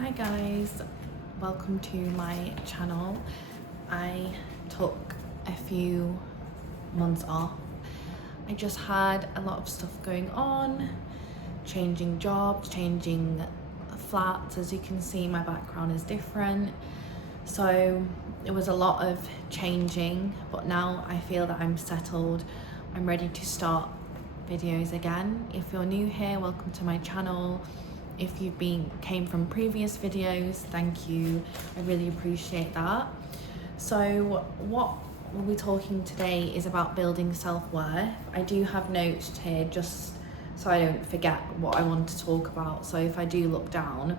Hi guys, welcome to my channel. I took a few months off. I just had a lot of stuff going on, changing jobs, changing flats. As you can see, my background is different. So it was a lot of changing, but now I feel that I'm settled. I'm ready to start videos again. If you're new here, welcome to my channel. If you've came from previous videos, thank you. I really appreciate that. So what we'll be talking today is about building self-worth. I do have notes here just so I don't forget what I want to talk about. So if I do look down,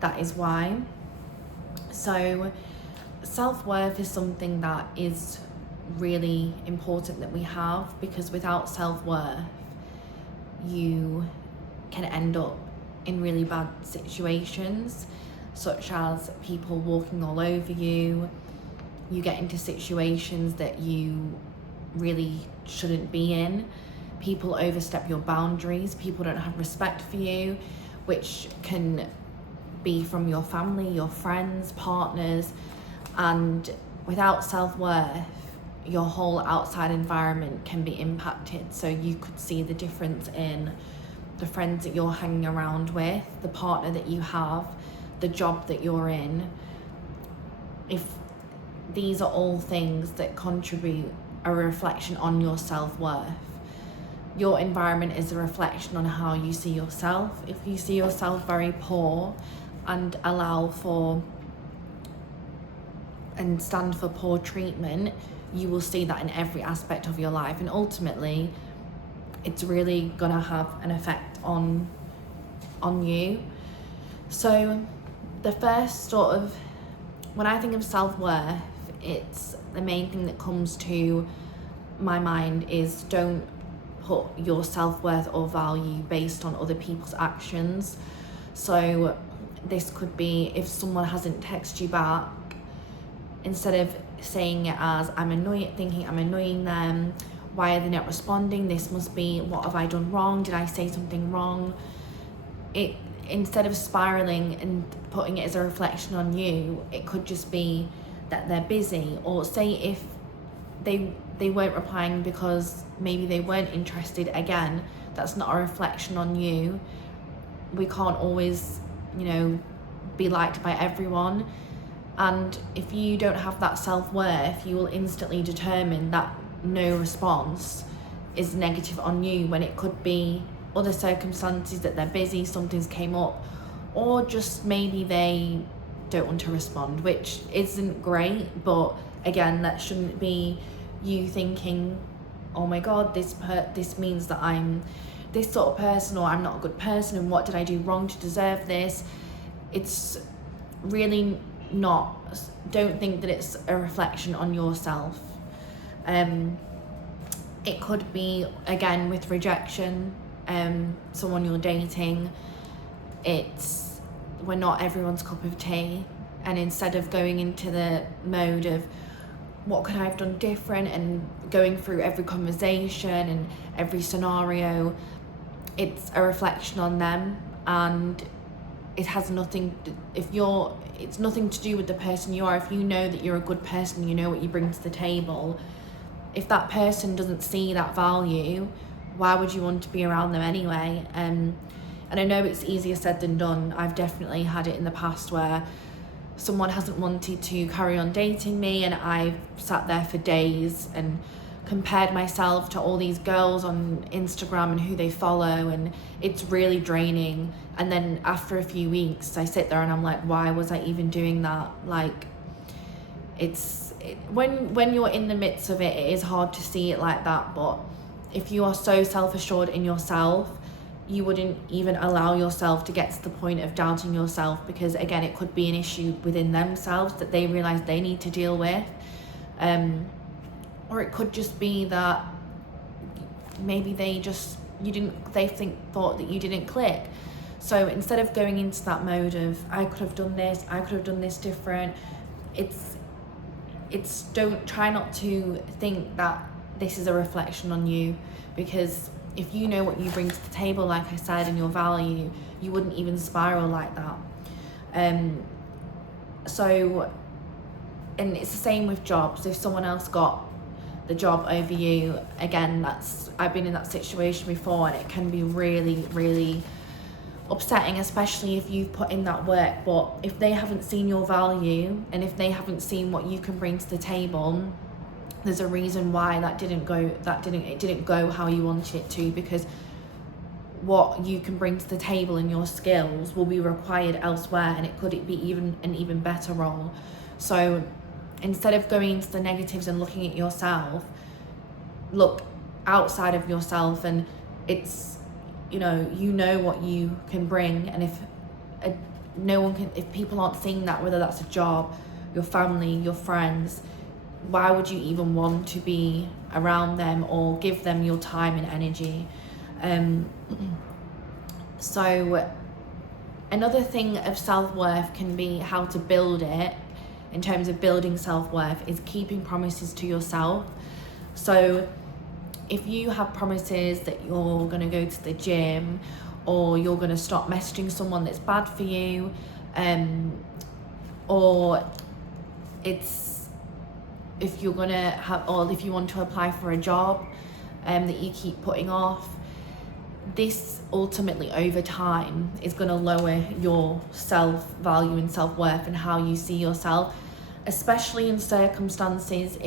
that is why. So self-worth is something that is really important that we have, because without self-worth, you can end up in really bad situations, such as people walking all over you. You get into situations that you really shouldn't be in. People overstep your boundaries. People don't have respect for you, which can be from your family, your friends, partners. And without self-worth, your whole outside environment can be impacted. So you could see the difference in the friends that you're hanging around with, the partner that you have, the job that you're in. If these are all things that contribute a reflection on your self-worth. Your environment is a reflection on how you see yourself. If you see yourself very poor and allow for and stand for poor treatment, you will see that in every aspect of your life, and ultimately it's really gonna have an effect on you. So the first when I think of self-worth, it's the main thing that comes to my mind is don't put your self-worth or value based on other people's actions. So this could be if someone hasn't texted you back, instead of saying it as thinking I'm annoying them, why are they not responding? This must be, what have I done wrong? Did I say something wrong? Instead of spiraling and putting it as a reflection on you, it could just be that they're busy. Or say if they weren't replying because maybe they weren't interested, again, that's not a reflection on you. We can't always, be liked by everyone. And if you don't have that self-worth, you will instantly determine that no response is negative on you, when it could be other circumstances, that they're busy, something's came up, or just maybe they don't want to respond, which isn't great. But again, that shouldn't be you thinking, oh my god, this means that I'm this sort of person, or I'm not a good person, and what did I do wrong to deserve this? It's really not. Don't think that it's a reflection on yourself. It could be, again, with rejection, someone you're dating, we're not everyone's cup of tea, and instead of going into the mode of what could I have done different and going through every conversation and every scenario, it's a reflection on them, and it has nothing it's nothing to do with the person you are. If you know that you're a good person, you know what you bring to the table, if that person doesn't see that value, why would you want to be around them anyway? And I know it's easier said than done. I've definitely had it in the past where someone hasn't wanted to carry on dating me, and I've sat there for days and compared myself to all these girls on Instagram and who they follow, and it's really draining. And then after a few weeks, I sit there and I'm like, why was I even doing that? Like, when you're in the midst of it, it is hard to see it like that. But if you are so self-assured in yourself, you wouldn't even allow yourself to get to the point of doubting yourself, because again, it could be an issue within themselves that they realize they need to deal with. Or it could just be that maybe thought that you didn't click. So instead of going into that mode of I could have done this different, don't try not to think that this is a reflection on you, because if you know what you bring to the table, like I said, and your value, you wouldn't even spiral like that. So, and it's the same with jobs. If someone else got the job over you, again, I've been in that situation before, and it can be really, really upsetting, especially if you've put in that work. But if they haven't seen your value, and if they haven't seen what you can bring to the table, there's a reason why it didn't go how you wanted it to, because what you can bring to the table and your skills will be required elsewhere, and it could be even an even better role. So instead of going into the negatives and looking at yourself, look outside of yourself, and it's, you know what you can bring. And if people aren't seeing that, whether that's a job, your family, your friends, why would you even want to be around them or give them your time and energy? So another thing of self-worth can be how to build it. In terms of building self-worth, is keeping promises to yourself. So if you have promises that you're going to go to the gym, or you're going to stop messaging someone that's bad for you, or if you're going to have, or if you want to apply for a job that you keep putting off, this ultimately over time is going to lower your self-value and self-worth and how you see yourself, especially in circumstances.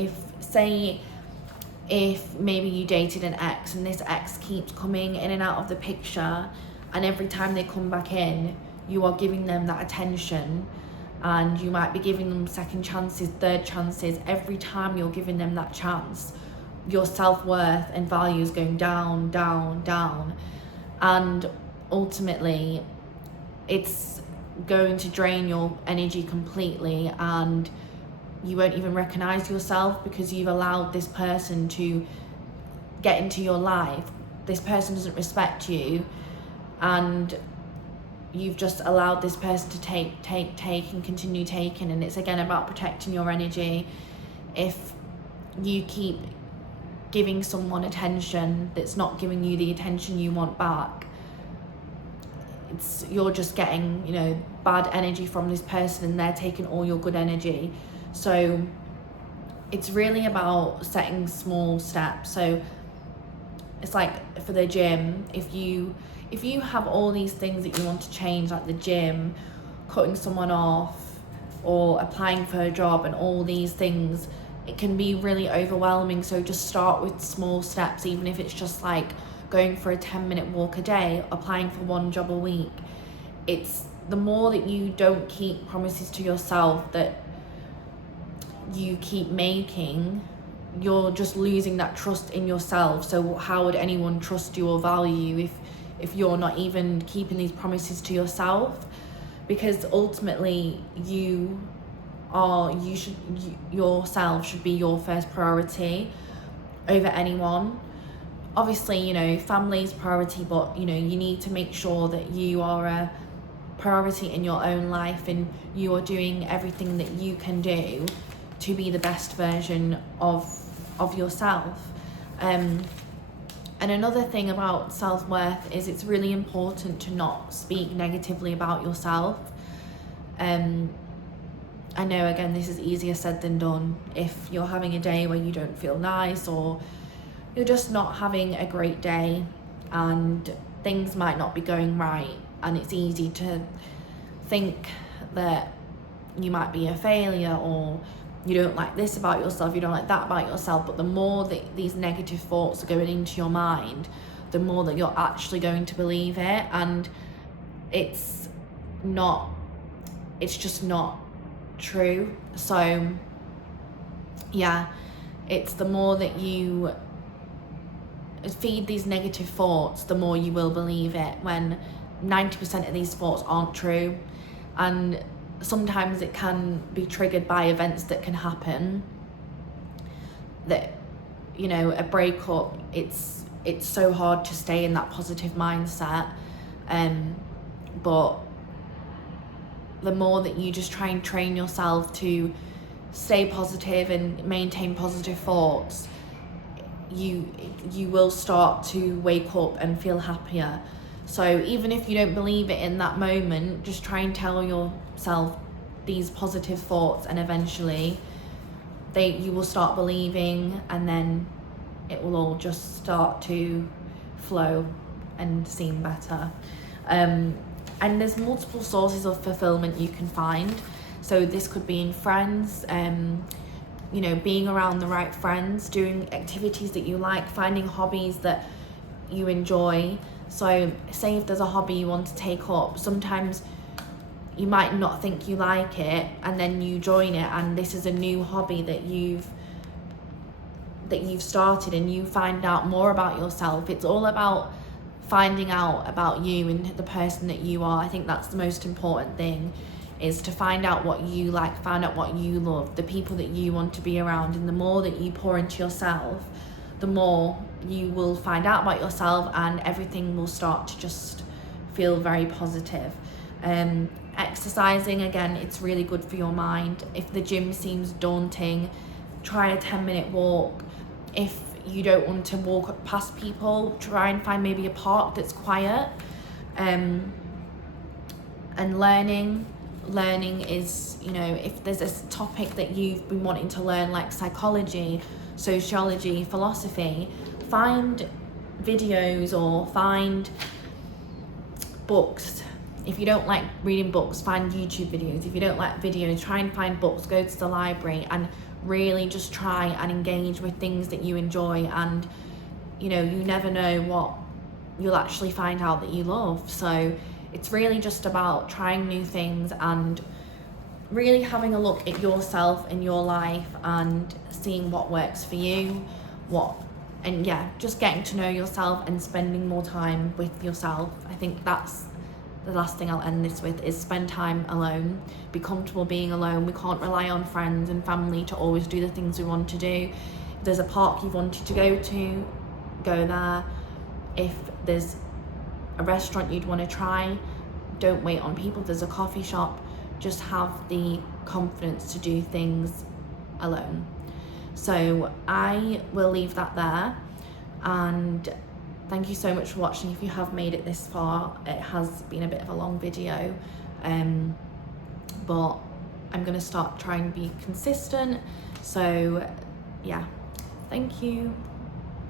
If maybe you dated an ex, and this ex keeps coming in and out of the picture, and every time they come back in, you are giving them that attention, and you might be giving them second chances, third chances. Every time you're giving them that chance, your self-worth and value is going down, down, down. And ultimately, it's going to drain your energy completely, and you won't even recognize yourself, because you've allowed this person to get into your life. This person doesn't respect you, and you've just allowed this person to take and continue taking. And it's again about protecting your energy. If you keep giving someone attention that's not giving you the attention you want back, you're just getting, bad energy from this person, and they're taking all your good energy. So it's really about setting small steps. So it's like for the gym, if you have all these things that you want to change, like the gym, cutting someone off, or applying for a job, and all these things, it can be really overwhelming. So just start with small steps, even if it's just like going for a 10-minute walk a day, applying for one job a week. It's the more that you don't keep promises to yourself that you keep making, you're just losing that trust in yourself. So how would anyone trust you or value you if you're not even keeping these promises to yourself? Because ultimately yourself should be your first priority over anyone. Obviously, family's priority, but you need to make sure that you are a priority in your own life, and you are doing everything that you can do to be the best version of yourself. And another thing about self-worth is it's really important to not speak negatively about yourself. I know, again, this is easier said than done. If you're having a day where you don't feel nice, or you're just not having a great day, and things might not be going right, and it's easy to think that you might be a failure, or you don't like this about yourself, you don't like that about yourself. But the more that these negative thoughts are going into your mind, the more that you're actually going to believe it. And it's just not true. So yeah, it's the more that you feed these negative thoughts, the more you will believe it, when 90% of these thoughts aren't true. And sometimes it can be triggered by events that can happen, that a breakup, it's so hard to stay in that positive mindset, but the more that you just try and train yourself to stay positive and maintain positive thoughts, you will start to wake up and feel happier. So even if you don't believe it in that moment, just try and tell yourself these positive thoughts, and eventually you will start believing, and then it will all just start to flow and seem better. And there's multiple sources of fulfillment you can find. So this could be in friends, you know, being around the right friends, doing activities that you like, finding hobbies that you enjoy. So say if there's a hobby you want to take up, sometimes you might not think you like it, and then you join it, and this is a new hobby that you've started, and you find out more about yourself. It's all about finding out about you and the person that you are. I think that's the most important thing, is to find out what you like, find out what you love, the people that you want to be around. And the more that you pour into yourself, the more you will find out about yourself, and everything will start to just feel very positive. Exercising, again, it's really good for your mind. If the gym seems daunting, try a 10-minute walk. If you don't want to walk past people, try and find maybe a park that's quiet. And learning is, you know, if there's a topic that you've been wanting to learn, like psychology, sociology, philosophy, find videos or find books. If you don't like reading books, find YouTube videos. If you don't like videos, try and find books, go to the library, and really just try and engage with things that you enjoy. And you know, you never know what you'll actually find out that you love. So it's really just about trying new things and really having a look at yourself and your life and seeing what works for you, and just getting to know yourself and spending more time with yourself. I think that's the last thing I'll end this with, is spend time alone. Be comfortable being alone. We can't rely on friends and family to always do the things we want to do. If there's a park you've wanted to, go there. If there's a restaurant you'd want to try, don't wait on people. If there's a coffee shop, just have the confidence to do things alone. So I will leave that there, and thank you so much for watching. If you have made it this far, it has been a bit of a long video, but I'm going to start trying to be consistent. So yeah, thank you.